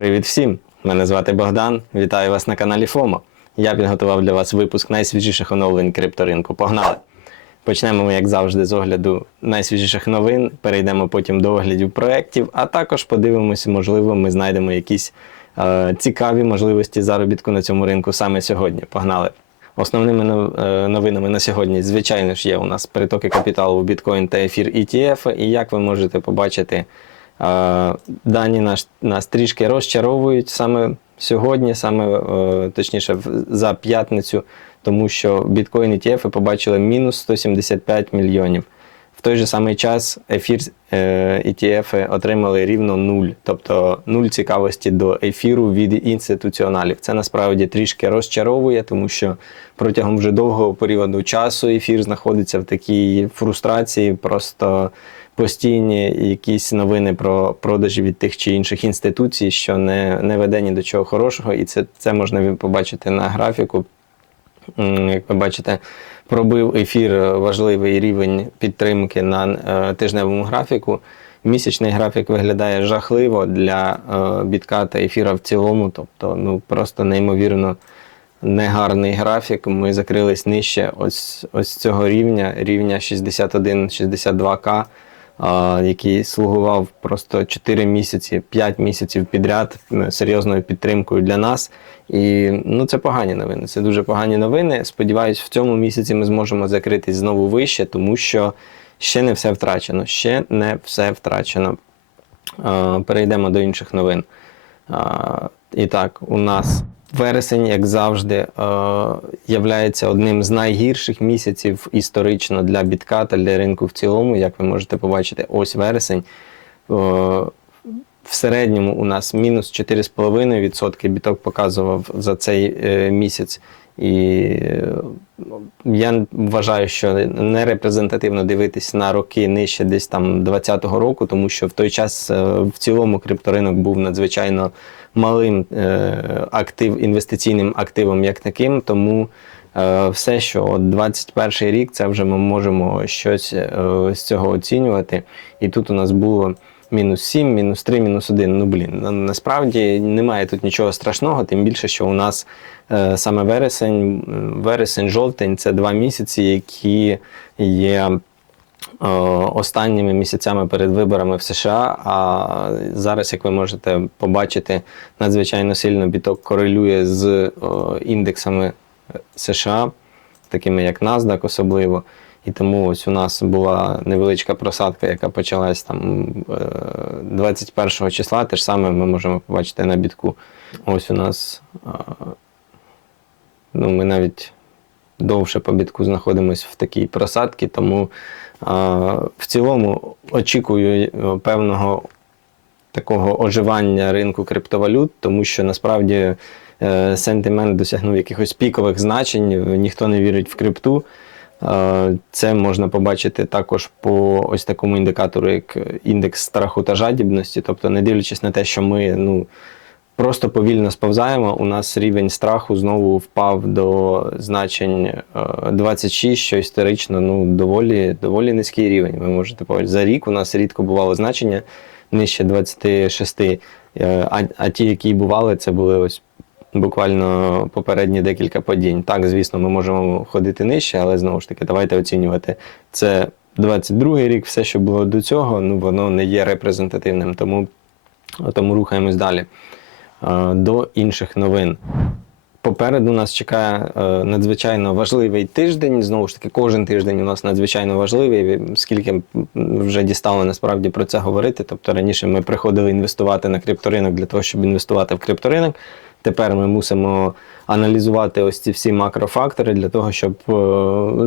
Привіт всім! Мене звати Богдан. Вітаю вас на каналі ФОМО. Я підготував для вас випуск найсвіжіших оновлень крипторинку. Погнали! Почнемо ми, як завжди, з огляду найсвіжіших новин, перейдемо потім до оглядів проєктів, а також подивимося, можливо, ми знайдемо якісь е, цікаві можливості заробітку на цьому ринку саме сьогодні. Погнали! Основними е, новинами на сьогодні, звичайно ж, є у нас притоки капіталу у біткоін та ефір ETF. І як ви можете побачити, Дані нас, нас трішки розчаровують саме сьогодні, саме е, точніше за п'ятницю, тому що біткоін ETF побачили мінус 175 мільйонів. В той же самий час ефір е, ETF отримали рівно нуль, тобто нуль цікавості до ефіру від інституціоналів. Це насправді трішки розчаровує, тому що протягом вже довгого періоду часу ефір знаходиться в такій фрустрації, просто постійні якісь новини про продажі від тих чи інших інституцій, що не, не веде ні до чого хорошого, і це, це можна побачити на графіку. Як ви бачите, пробив ефір важливий рівень підтримки на е, тижневому графіку. Місячний графік виглядає жахливо для е, бітка та ефіра в цілому, тобто ну просто неймовірно негарний графік. Ми закрились нижче ось, ось цього рівня, рівня 61-62К, а, який слугував просто 4 місяці, 5 місяців підряд серйозною підтримкою для нас. І ну, це погані новини. Це дуже погані новини. Сподіваюсь, в цьому місяці ми зможемо закритись знову вище, тому що ще не все втрачено. Ще не все втрачено. Е, Перейдемо до інших новин. Е, І так, у нас вересень, як завжди, е, являється одним з найгірших місяців історично для бітка та для ринку в цілому. Як ви можете побачити, ось вересень. Е, В середньому у нас мінус 4,5% біток показував за цей е, місяць. І я вважаю, що не репрезентативно дивитись на роки нижче десь там 20-го року, тому що в той час в цілому крипторинок був надзвичайно малим е, актив, інвестиційним активом як таким. Тому е, все, що от 21 рік, це вже ми можемо щось е, з цього оцінювати. І тут у нас було мінус 7, мінус 3, мінус 1. Ну блін, насправді немає тут нічого страшного, тим більше, що у нас е, саме вересень, вересень, жовтень це два місяці, які є. Е, Останніми місяцями перед виборами в США, а зараз, як ви можете побачити, надзвичайно сильно біток корелює з е, індексами США, такими як NASDAQ особливо. І тому ось у нас була невеличка просадка, яка почалась там е, 21 числа. Те ж саме ми можемо побачити на бітку. Ось у нас е, ну, ми навіть довше по бітку знаходимося в такій просадці, тому в цілому очікую е, певного такого оживання ринку криптовалют, тому що насправді е, сентимент досягнув якихось пікових значень, ніхто не вірить в крипту. Е, Це можна побачити також по ось такому індикатору, як індекс страху та жадібності. Тобто, не дивлячись на те, що ми ну, просто повільно сповзаємо, у нас рівень страху знову впав до значень е, 26, що історично ну, доволі, доволі низький рівень. Ви можете побачити. За рік у нас рідко бувало значення нижче 26. Е, А, а ті, які бували, це були ось буквально попередні декілька падінь. Так, звісно, ми можемо ходити нижче, але знову ж таки, давайте оцінювати. Це 22-й рік, все, що було до цього, ну воно не є репрезентативним, тому, тому рухаємось далі. Е, До інших новин. Попереду нас чекає е, надзвичайно важливий тиждень. Знову ж таки, кожен тиждень у нас надзвичайно важливий. Скільки вже дістало насправді про це говорити. Тобто раніше ми приходили інвестувати на крипторинок для того, щоб інвестувати в крипторинок. Тепер ми мусимо аналізувати ось ці всі макрофактори для того, щоб е,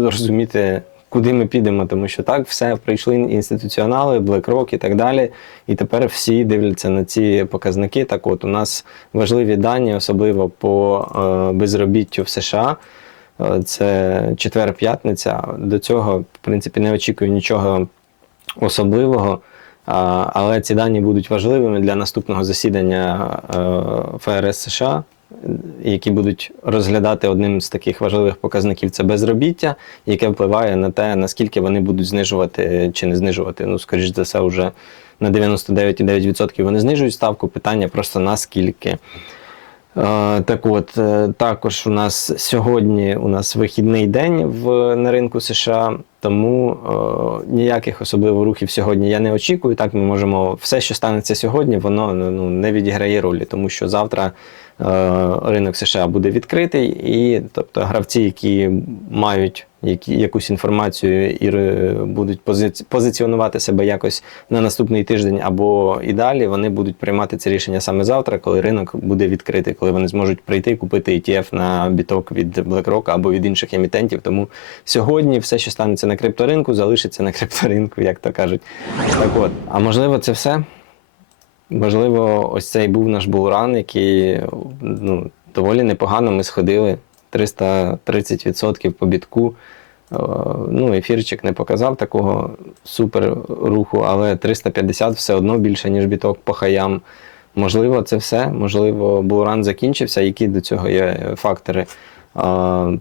зрозуміти, куди ми підемо, тому що так все прийшли інституціонали, BlackRock і так далі. І тепер всі дивляться на ці показники. Так, от у нас важливі дані, особливо по е, безробіттю в США. Е, Це четвер-п'ятниця. До цього, в принципі, не очікую нічого особливого. Але ці дані будуть важливими для наступного засідання е, ФРС США, які будуть розглядати одним з таких важливих показників це безробіття, яке впливає на те, наскільки вони будуть знижувати чи не знижувати. Ну, скоріш за все, вже на 99,9% вони знижують ставку. Питання просто наскільки. Е, Так от, е, також у нас сьогодні у нас вихідний день в, на ринку США, тому е, ніяких особливо рухів сьогодні я не очікую. Так, ми можемо все, що станеться сьогодні, воно ну, не відіграє ролі, тому що завтра е, ринок США буде відкритий, і тобто гравці, які мають які, якусь інформацію і будуть пози- позиціонувати себе якось на наступний тиждень або і далі, вони будуть приймати це рішення саме завтра, коли ринок буде відкритий, коли вони зможуть прийти і купити ETF на біток від BlackRock або від інших емітентів. Тому сьогодні все, що станеться на крипторинку, залишиться на крипторинку, як то кажуть. Так от, а можливо, це все. Можливо, ось цей був наш булран, який ну, доволі непогано ми сходили. 330% по бітку. Е, Ну, ефірчик не показав такого супер руху, але 350 все одно більше, ніж біток по хаям. Можливо, це все. Можливо, булран закінчився. Які до цього є фактори?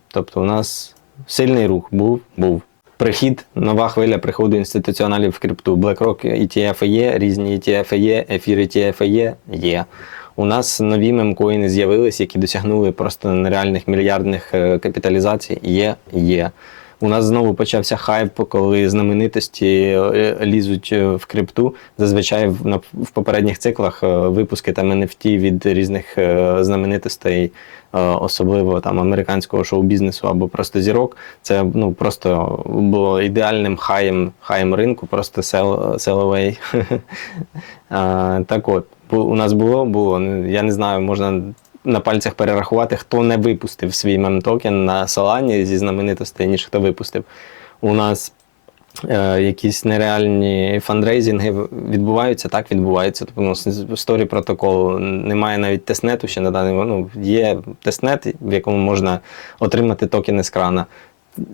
Тобто, у нас сильний рух був, був. Прихід, нова хвиля приходу інституціоналів в крипту. BlackRock ETF є, різні ETF є, ефір ETF є, є. У нас нові мемкоїни з'явились, які досягнули просто нереальних мільярдних е, капіталізацій. Є, є. У нас знову почався хайп, коли знаменитості е, лізуть е, в крипту. Зазвичай в, попередніх циклах е, випуски там NFT від різних знаменитостей, особливо там американського шоу-бізнесу або просто зірок. Це ну просто було ідеальним хаєм, хаєм ринку, просто sell, sell away. Так от, у нас було, було. Я не знаю, можна на пальцях перерахувати, хто не випустив свій мем-токен на Solana зі знаменитостей, ніж хто випустив. У нас е, якісь нереальні фандрейзинги відбуваються, так відбуваються. Тобто у нас сторі протоколу немає навіть тестнету ще на даний. Ну, є тестнет, в якому можна отримати токени з крана.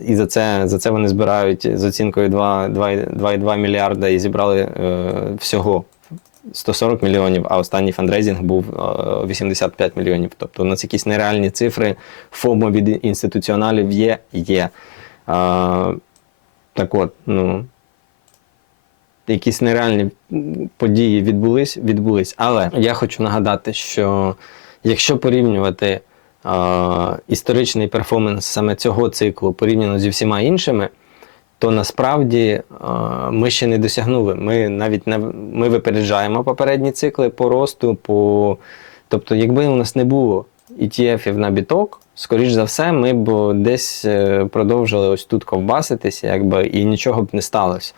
І за це, за це вони збирають з оцінкою 2,2 2,2 мільярда і зібрали е, всього 140 мільйонів, а останній фандрейзинг був е, 85 мільйонів. Тобто у нас якісь нереальні цифри, ФОМО від інституціоналів є, є. А, так от, ну, якісь нереальні події відбулись, відбулись. Але я хочу нагадати, що якщо порівнювати а, історичний перформанс саме цього циклу порівняно зі всіма іншими, то насправді ми ще не досягнули. Ми навіть ми випереджаємо попередні цикли по росту. По... Тобто, якби у нас не було ETF-ів на біток, скоріш за все, ми б десь е, продовжили ось тут ковбаситися, якби, і нічого б не сталося.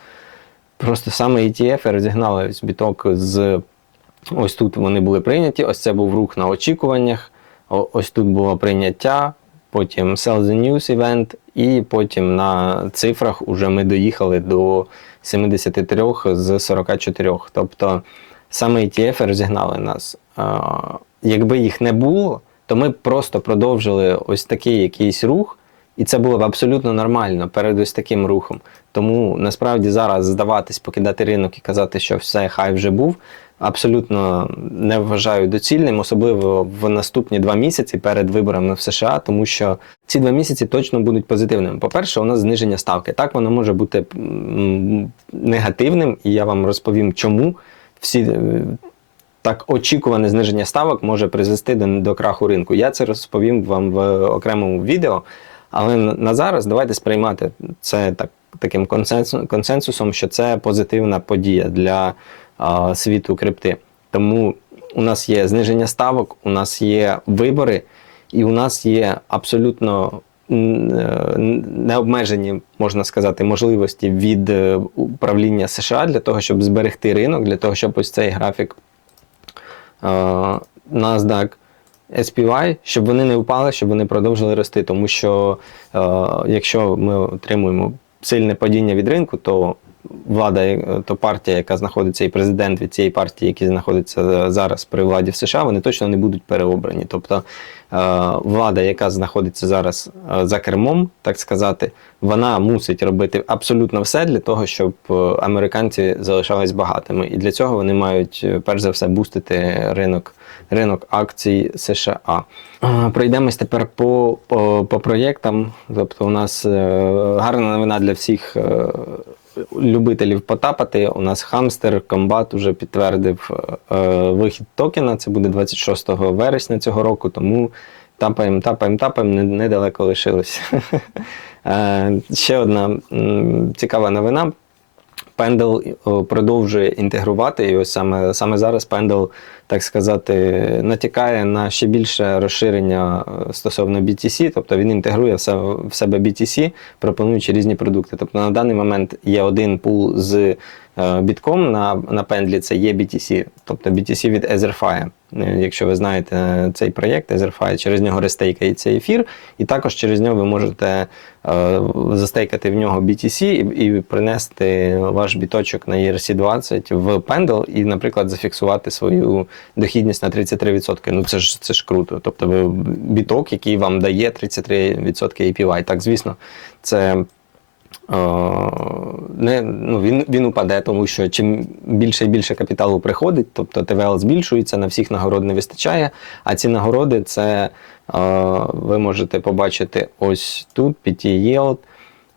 Просто саме ETF розігнали ось біток з ось тут вони були прийняті. Ось це був рух на очікуваннях. Ось тут було прийняття, потім Sell the News event, і потім на цифрах уже ми доїхали до 73 з 44. Тобто саме ETF розігнали нас. Якби їх не було, то ми просто продовжили ось такий якийсь рух, і це було б абсолютно нормально перед ось таким рухом. Тому насправді зараз здаватись, покидати ринок і казати, що все, хай вже був, абсолютно не вважаю доцільним, особливо в наступні два місяці перед виборами в США, тому що ці два місяці точно будуть позитивними. По-перше, у нас зниження ставки. Так, воно може бути негативним, і я вам розповім, чому всі. е, Так, очікуване зниження ставок може призвести до, до краху ринку. Я це розповім вам в окремому відео. Але на зараз давайте сприймати це так, таким консенсу- консенсусом, що це позитивна подія для а, світу крипти. Тому у нас є зниження ставок, у нас є вибори, і у нас є абсолютно е, необмежені, можна сказати, можливості від е, управління США для того, щоб зберегти ринок, для того, щоб ось цей графік е, NASDAQ, SPY, щоб вони не впали, щоб вони продовжили рости. Тому що е, якщо ми отримуємо сильне падіння від ринку, то влада, е, то партія, яка знаходиться, і президент від цієї партії, які знаходяться е, зараз при владі в США, вони точно не будуть переобрані. Тобто е, влада, яка знаходиться зараз за кермом, так сказати, вона мусить робити абсолютно все для того, щоб американці залишались багатими. І для цього вони мають перш за все бустити ринок, ринок акцій США. Пройдемось тепер по, по, по проєктам. Тобто, у нас гарна новина для всіх любителів потапати, у нас хамстер комбат вже підтвердив е, вихід токена. Це буде 26 вересня цього року, тому тапаємо, тапаємо, тапаємо, не- недалеко лишилось. Е, Ще одна цікава новина. Pendle продовжує інтегрувати, і ось саме, саме зараз Pendle, так сказати, натякає на ще більше розширення е, стосовно BTC, тобто він інтегрує в в себе BTC, пропонуючи різні продукти. Тобто на даний момент є один пул з е, бітком на, на Pendle, це є BTC, тобто BTC від EtherFi. Е, Якщо ви знаєте е, цей проєкт EtherFi, через нього рестейкається ефір, і також через нього ви можете е, застейкати в нього BTC і, принести ваш біточок на ERC20 в Pendle і, наприклад, зафіксувати свою дохідність на 33%. Ну це ж це ж круто. Тобто ви біток, який вам дає 33% APY. Так, звісно, це. Е, Не, ну, він, він упаде, тому що чим більше і більше капіталу приходить, тобто ТВЛ збільшується, на всіх нагород не вистачає. А ці нагороди це е, ви можете побачити ось тут, PT Yield.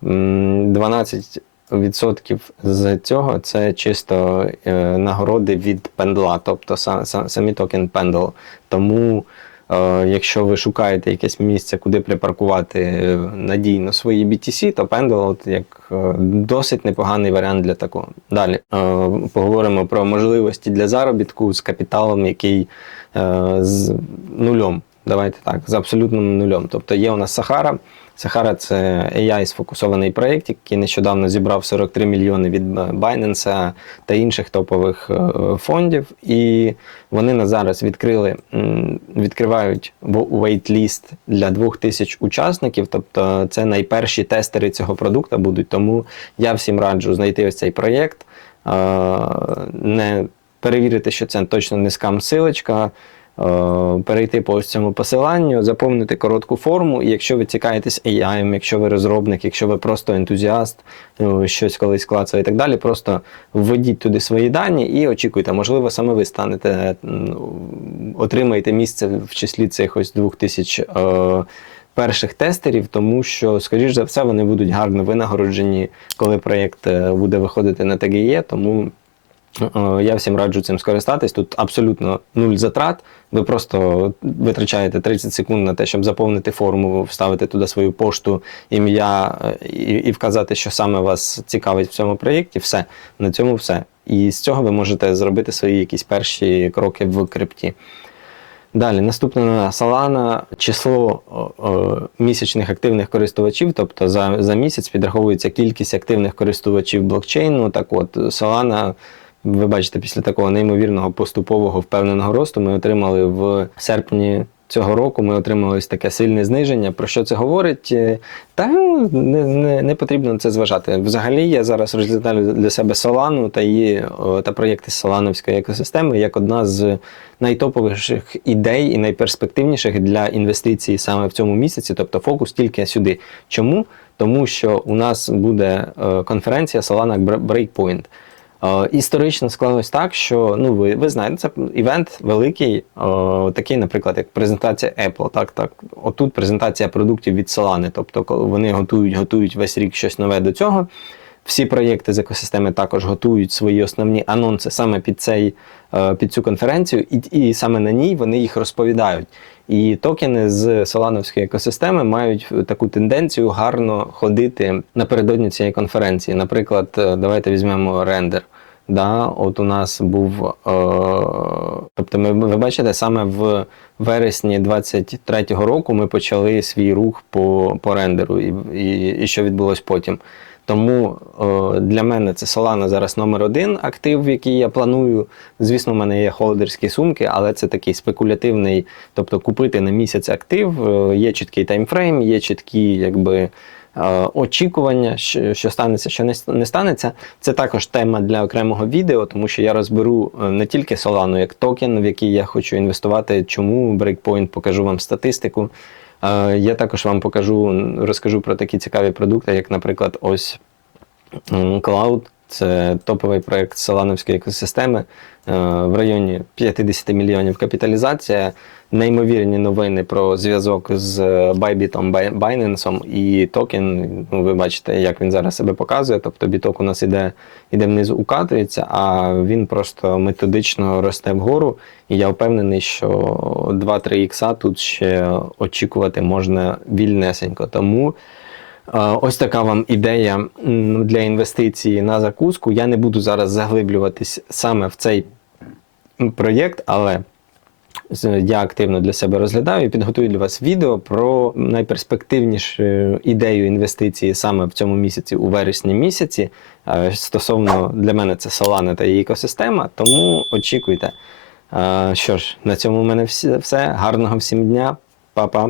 12% з цього це чисто е, нагороди від пендла, тобто са- са- самі токен пендл. Тому, якщо ви шукаєте якесь місце, куди припаркувати е, надійно свої BTC, то Pendle як е, досить непоганий варіант для такого. Далі е, поговоримо про можливості для заробітку з капіталом, який е, з нульом. Давайте так, з абсолютним нульом. Тобто є у нас Сахара. Сахара це AI сфокусований проєкт, який нещодавно зібрав 43 мільйони від Binance та інших топових е, фондів. І вони на зараз відкрили, відкривають waitlist для 2000 учасників. Тобто це найперші тестери цього продукту будуть. Тому я всім раджу знайти ось цей проєкт, е, не перевірити, що це точно не скам силочка. е, Перейти по ось цьому посиланню, заповнити коротку форму. І якщо ви цікаєтесь AI, якщо ви розробник, якщо ви просто ентузіаст, ну, щось колись клацає і так далі, просто введіть туди свої дані і очікуйте. Можливо, саме ви станете, отримаєте місце в числі цих ось двох тисяч е, перших тестерів, тому що, скоріш за все, вони будуть гарно винагороджені, коли проєкт е, буде виходити на ТГЄ. Тому Е, Я всім раджу цим скористатись. Тут абсолютно нуль затрат. Ви просто витрачаєте 30 секунд на те, щоб заповнити форму, вставити туди свою пошту, ім'я е, і, і вказати, що саме вас цікавить в цьому проєкті. Все на цьому все. І з цього ви можете зробити свої якісь перші кроки в крипті. Далі, наступне на Solana число місячних активних користувачів, тобто за, за місяць підраховується кількість активних користувачів блокчейну. Так от, Solana, ви бачите, після такого неймовірного поступового впевненого росту ми отримали в серпні. Цього року ми отримали ось таке сильне зниження. Про що це говорить? Е, Та ну, не, не, не потрібно це зважати. Взагалі, я зараз розглядаю для себе Solana та її та проєкти Солановської екосистеми як одна з найтоповіших ідей і найперспективніших для інвестицій саме в цьому місяці. Тобто фокус тільки сюди. Чому? Тому що у нас буде е, конференція Solana Breakpoint. Е, Історично склалось так, що ну ви, ви знаєте, це івент великий, е, такий, наприклад, як презентація Apple. Так, так. Отут презентація продуктів від Solana. Тобто, коли вони готують, готують весь рік щось нове до цього. Всі проєкти з екосистеми також готують свої основні анонси саме під цей, е, під цю конференцію, і, і саме на ній вони їх розповідають. І токени з Солановської екосистеми мають таку тенденцію гарно ходити напередодні цієї конференції. Наприклад, давайте візьмемо рендер. Да, от у нас був, е, тобто, ми, ви бачите, саме в вересні 23-го року ми почали свій рух по, по рендеру, і, і, і що відбулось потім. Тому е, для мене це Solana зараз номер один актив, який я планую. Звісно, в мене є холдерські сумки, але це такий спекулятивний, тобто купити на місяць актив. е, Є чіткий таймфрейм, є чіткі, якби. Е, Очікування, що, станеться, що не, не станеться, це також тема для окремого відео, тому що я розберу е, не тільки Solana як токен, в який я хочу інвестувати, чому Breakpoint, покажу вам статистику. Е, Я також вам покажу, розкажу про такі цікаві продукти, як, наприклад, ось Cloud. Це топовий проект Солановської екосистеми е, в районі 50 мільйонів капіталізація. Неймовірні новини про зв'язок з Bybit, Бай- Binance і токен. Ну, ви бачите, як він зараз себе показує. Тобто біток у нас іде, іде внизу, укатується, а він просто методично росте вгору. І я впевнений, що 2-3 ікса тут ще очікувати можна вільнесенько. Тому Е, Ось така вам ідея для інвестиції на закуску. Я не буду зараз заглиблюватись саме в цей проєкт, але я активно для себе розглядаю і підготую для вас відео про найперспективнішу ідею інвестиції саме в цьому місяці, у вересні місяці. Е, Стосовно для мене це Solana та її екосистема, тому очікуйте. Е, Що ж, на цьому в мене все. Гарного всім дня, Па-па.